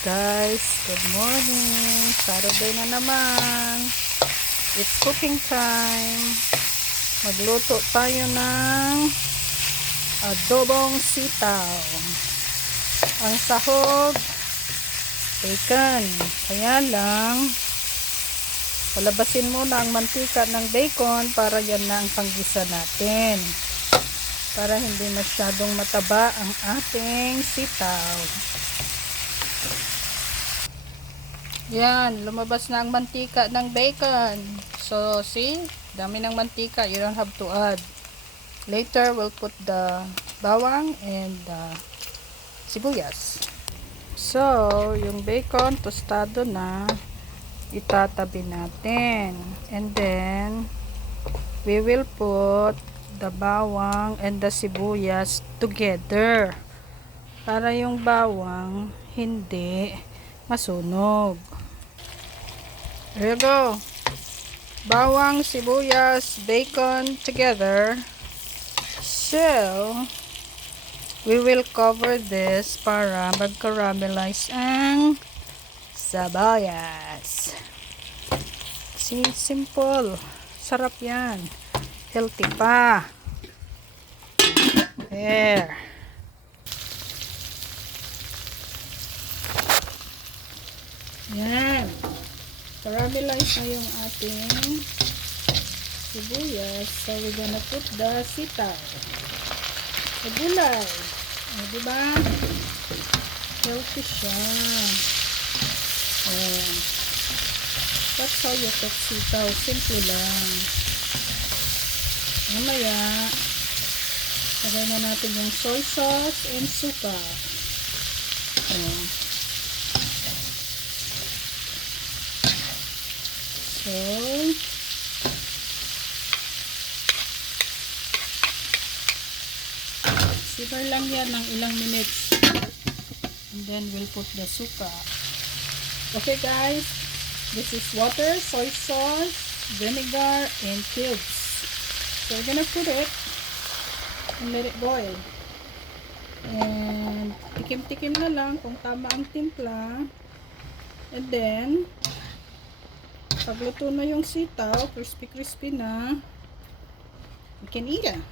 Guys, good morning. Saturday na naman. It's cooking time. Magluto tayo ng adobong sitaw. Ang sahog, bacon. Kaya lang, palabasin muna ang mantika ng bacon para yan na ang panggisa natin. Para hindi masyadong mataba ang ating sitaw. Yan, lumabas na ang mantika ng bacon. So, see? Dami ng mantika. You don't have to add. Later, we'll put the bawang and sibuyas. So, yung bacon, tostado na. Itatabi natin. And then, we will put the bawang and the sibuyas together. Para yung bawang hindi masunog. There you go. Bawang, sibuyas, bacon together. So, we will cover this para mag-caramelize ang sabayas. See, simple. Sarap yan. Healthy pa. There. Yan. Caramelize na yung ating sibuyas. So, we're gonna put the sitaw. Sa gulay. O, diba? Healthy siya. That's how you cook sitaw. Simple lang. Mamaya, lagay na natin yung soy sauce and suka. So, simmer lang yan ng ilang minutes. And then, we'll put the suka. Okay guys, this is water, soy sauce, vinegar, and cubes. So, we're gonna put it and let it boil. And, tikim-tikim na lang kung tama ang timpla. And then, pagluto na yung sitaw, crispy-crispy na, we can eat it.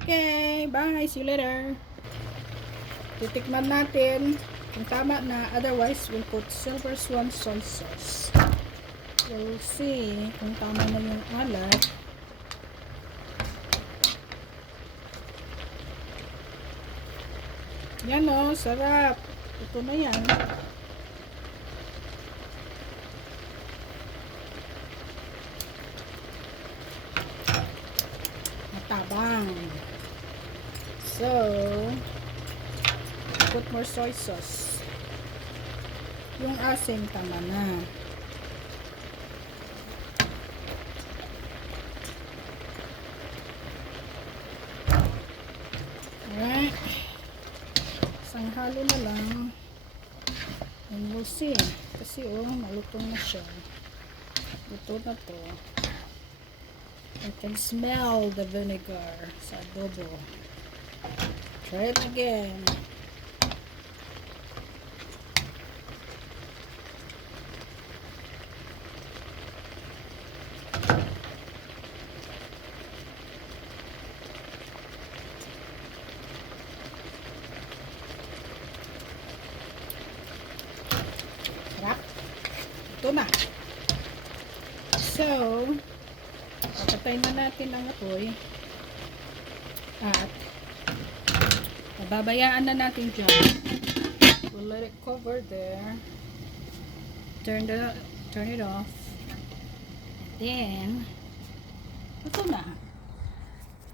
Okay, bye. See you later. Titikman natin kung tama na. Otherwise, we'll put Silver Swan soy sauce. We'll see kung tama na yung alat. Yan o, sarap. Ito na yan. Matabang. So, put more soy sauce. Yung asin, tama na. Alright. Isang halo na lang. And we'll see. Kasi malutong na siya. Luto na to. I can smell the vinegar sa adobo. Try it again. Sarap. Ito na. So, papatay na natin ang apoy. At, pababayaan na natin dyan. We'll let it cover there. Turn it off. And then, ito na.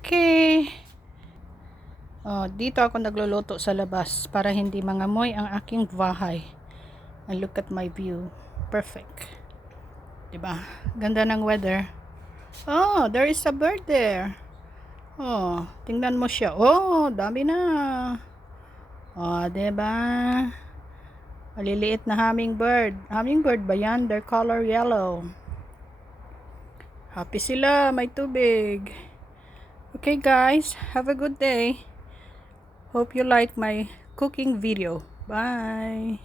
Okay. Dito ako nagluluto sa labas para hindi mangamoy ang aking bahay. And look at my view. Perfect. Diba? Ganda ng weather. Oh, there is a bird there. Oh, tingnan mo siya. Oh, dami na. Oh, diba? Maliliit na hummingbird. Hummingbird ba yan? Their color yellow. Happy sila. May tubig. Okay guys, have a good day. Hope you like my cooking video. Bye.